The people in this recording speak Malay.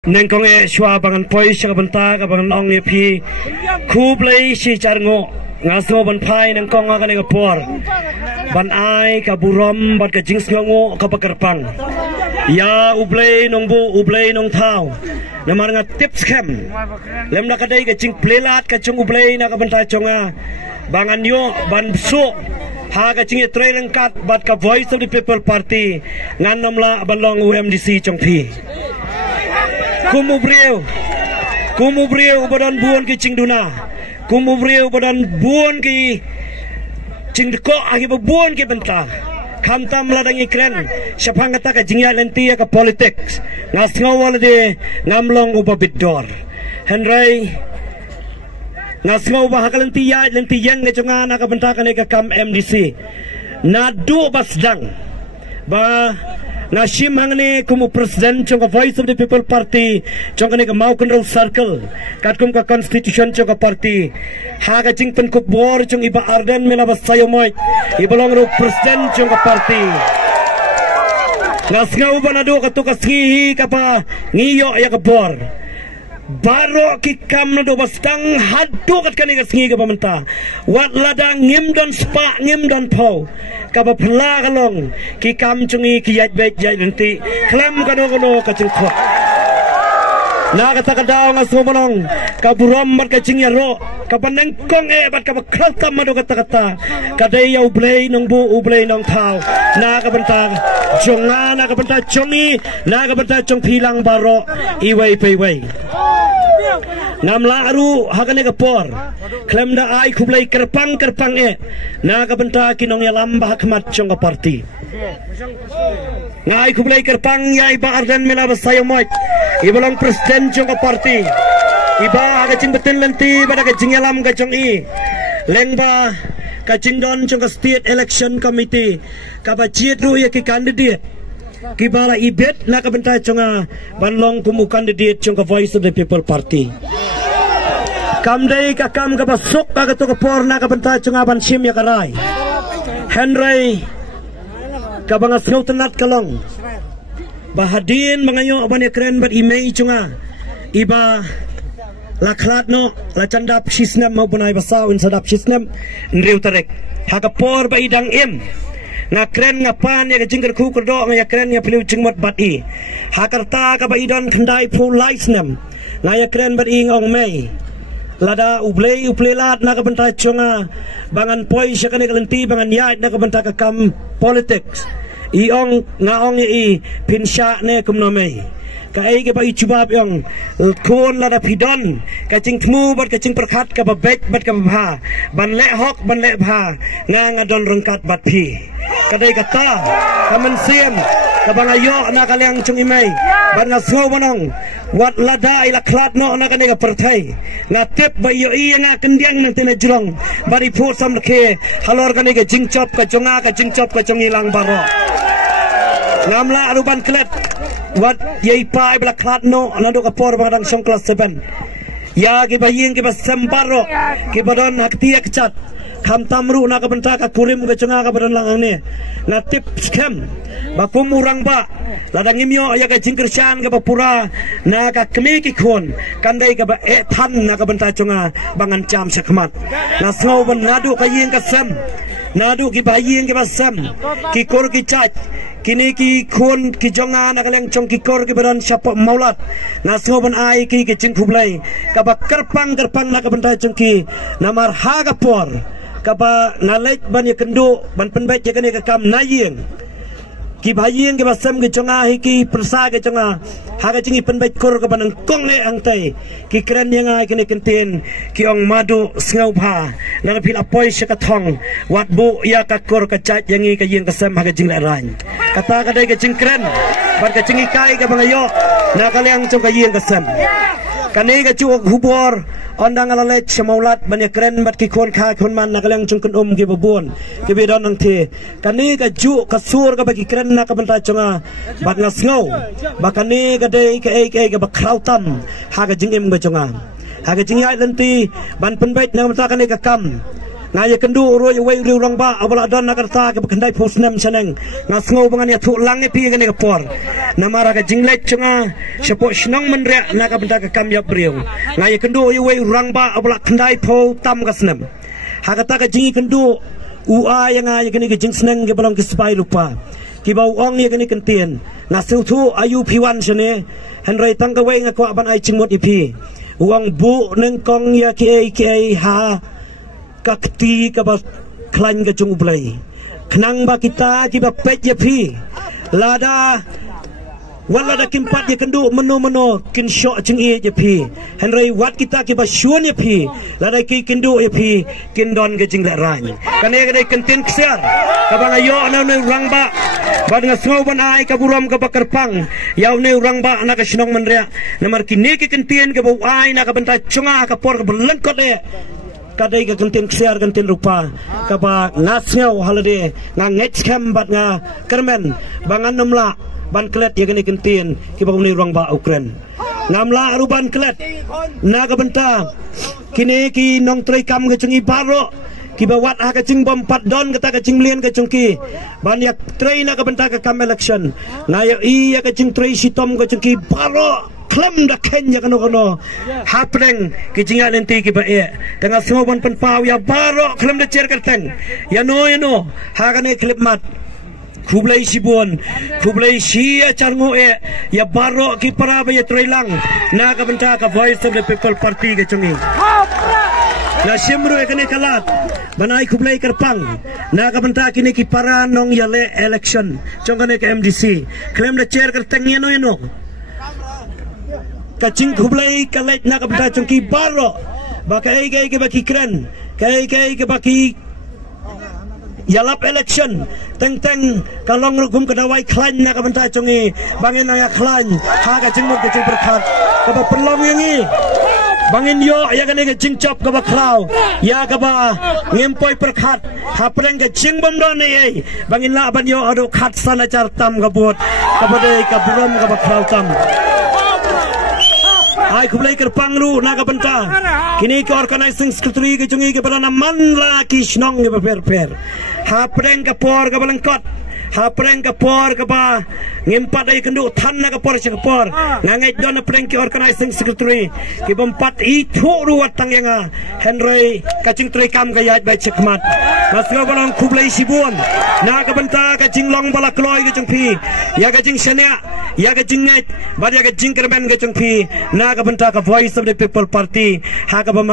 Nengkong shwa bangan poi shaka banta ka bangan ong pi kublai si charngo ngaso ban pai nengkong ka ne ka por ban ai ka burom bat ka jings ngo ka pakarpang ya ublai nong thau namar nga tips kem lem na ka dai ka jing plelat ka chung ublai na ka banta chonga bangan yo ban so ha ka jing tre lengkat bat ka voice of the people party ngan namla balong UMDC chong pi Kumubriu badan buon ki cingduna Kumubriu badan buon ki cingdeko agi buon ki benta Kamtam ladang ikren Siapang kata ka jingya lenti ka politics Ngas ngawal de ngamlong uba bidor Henry Ngas ngaw ba hakalenti ya lenti yang ke chunga na ka benta ka ne ka kam MDC Nadu basdang Ba Nashim hangane kumu presiden chonga Voice of the People Party chonga ne ka Maukan Road Circle katkum ka Constitution chonga party haga jingpen kup bor chong iba Arden mela basayo moy ibalong ro presiden chonga party nasnga ubanado ka to kasngihi ka pa ngiyo ya ka bor baro ki kam na do bastang haddo kat kani kasngi ka pamenta wat ladang ngim don spa ngim don pau kaba pela kalong ki kam chungi ki yat bet jai nanti klam kano ka chingkho na kata kadaw nga somonong ka burom mat ka chingya ro ka panang kong bat ka khaltam mado kata kadai ya ublay nong bu ublay nong thau na ka banta jonga na ka banta chongi na ka banta chong philang baro iwai peiwai Namla aru hakane ka por klem da ai kublai kerpang na ka benta kinong ya lamba hakmat chong ka party ngai kublai kerpang ya iba Arden mela basayo moy ibalong presiden chong ka party iba aga cimbetin lenti pada ka jingyalam ka chong i lengba ka jingdon chong ka state election committee ka ba chiet ru ya ki candidate Kibala ibet na kabenta chonga banlong kumu candidate chonga Voice of the People Party. Kamdai ka kam ka basok ka to ka por na kabenta chonga ban sim ya karai. Henry ka bangas ngau tenat kalong. Bahadin mangayo ban ekren bat imei chonga. Iba laklat no la chandap sisnam mau bunai basau in sadap sisnam nriu tarek. Haka por ba idang im. Nga kren nga pan ya jingger ku kerdo nga kren ya piliu jingmot bat i hakarta ka ba idon kandai pu laisnem nga ya kren bat i ngong mei lada uplelat na ka benta chonga bangan poi syakane kalenti bangan ya na ka benta ka kam politics i ong nga ong i pinsya ne kumno mei ka ai ke ba i chubab yong kon lada pidon ka ching thmu bat ka ching perkhat ka ba bet bat ka ba ban le hok ban le bha nga don rengkat bat phi kadai kata kamen siem kabangayo na kalyang chung imay ban nga sngau manong wat lada ila klat no na kanega perthai na tip ba iyo iya nga kendiang nang tinajrong bari po sam ke halor kanega jingchop ka chonga ka jingchop ka chong ilang baro ngamla aruban klet wat yai pa ibla klat no na do ka por bangang song class 7 ya ki baying ki basambaro ki badon hakti akchat kam tamru na kabenta ka kurim ka chunga ka badan langang ni na tip scam ba kumurang ba ladang imyo ya ka jingkersyan ka pura na ka kemi ki khon kandai ka ba than na kabenta chunga bangan cham sakmat na sngau ban nadu ka ying ka sam nadu ki baying ki basam ki kor ki chat kini ki khon ki jonga na kaleng chong ki kor ki badan syapok maulat na sngau ban ai ki jing phublai ka ba kerpang na kabenta chung ki namar ha ka por kapa nalek ban ya kendo ban penbet ya kene ka kam nayeng ki bayeng ki basam ki chonga hi ki persa ki chonga ha ka chingi penbet kor ka ban kong le ang tai ki kren yang ai kene kenten ki ong madu sngau pha na phil apoi sha ka thong wat bu ya ka kor ka chat yang i ka yeng ka sam ha ka jing la ran kata ka dai ka ching kren ban ka chingi kai ka bangayo na ka leng chong ka yeng ka sam kane ka chu hubor ondang alalet semaulat banyak keren bat ki kon kha kon man nakaleng chungkun ki babon ki bidon nang the kane ka ju ka sur ka bagi keren na ka banta chunga bat ngasngau bakane ka dei ka ei ka ba krautam ha ka jingem ba chunga ha ka jingai lenti ban penbait na banta kane ka kam ngaya kendu ro ye wei riu rang ba abala don nakarta ke kendai posnem seneng ngasngo bangan ya thu lang pi gane kapor namara ka jinglet chunga sepo shnong menre na ka benda ka kamyap riu ngaya kendu ye wei rang ba abala kendai po tam kasnem hakata ka jingi kendu ua yang ngaya gane ke jing seneng ke balong ke spai lupa ki bau ong ye gane kentien ngasu thu ayu piwan sene henry tang ka wei ngako ban ai chingmot ipi uang bu neng kong ya ki ha kakti ka ba klan ka chung ublai kenang ba kita kiba pet ya pi lada wala da kimpat ya kendu meno kin syok chung e ya pi henry wat kita kiba syun ya pi lada ki kendu ya pi kin don ka jing la ran kan ye ka kentin ksar ka ba ayo na rang ba ba nga sngo ban ai ka buram ka bakar pang yaw ne rang ba na ka shnong manria namar kini ki kentin ka ba ai na ka benta chunga ka por ka belengkot e kadai ka kentin ksar kentin rupa ka ba ngasngau halade nga ngech kam bat nga kermen bangan nomla ban klet ya gani kentin ki ba ni rang ba ukren ngamla aruban klet na ka benta kini ki nong trei kam ka chungi baro ki bawat ha ka ching bom pat don kata ka ching lien ka chungki ban yak trei na ka benta ka kam election ngaya i ya ka ching trei sitom ka chungki baro klem da kenya kano hapreng ki jinga nanti ki ba e tengah semua ban penpau ya baro klem da cer kerteng ya no ha ka ne klip mat kublai sibon kublai sia charngo e ya baro ki para ba ya trei lang na ka benta ka voice of the people party ka chungi na simru ekane kalat banai kublai kerpang na ka benta kini ki para nong yale election chongane ka MDC claim da chair kerteng no kacing kublai kalet na ka benta chongki baro bakai ke baki kren kai ke baki yalap election teng kalong rukum kedawai klan na ka benta chongi bangin na ya klan ha ka jingmut ke jing berkat ka ba perlong yangi bangin yo ya kane ke jingcop ka ba kraw ya ka ba ngempoi perkat hapreng ke jingbom don ye bangin la ban yo ado khat sana char tam ka bot ka bade ka burom ka ba kraw tam ai kublai kerpang lu na ka benta kini ke organizing secretary ke chungi ke bana manla ki snong ke per hapreng ka por ka balengkot hapreng ka por ka ba ngimpat ai kendu than na ka por se ka por ngangai don na preng ki organizing secretary ki bompat i thu ruat tang yanga henry kacing trei kam ka yat bai chekmat masgo balong kublai sibun na ka benta ka jinglong bala kloi ke chungpi ya ka jing senia ya ka jingai ba ya ka jing kerben ke chungpi na ka benta ka voice of the people party ha ka ba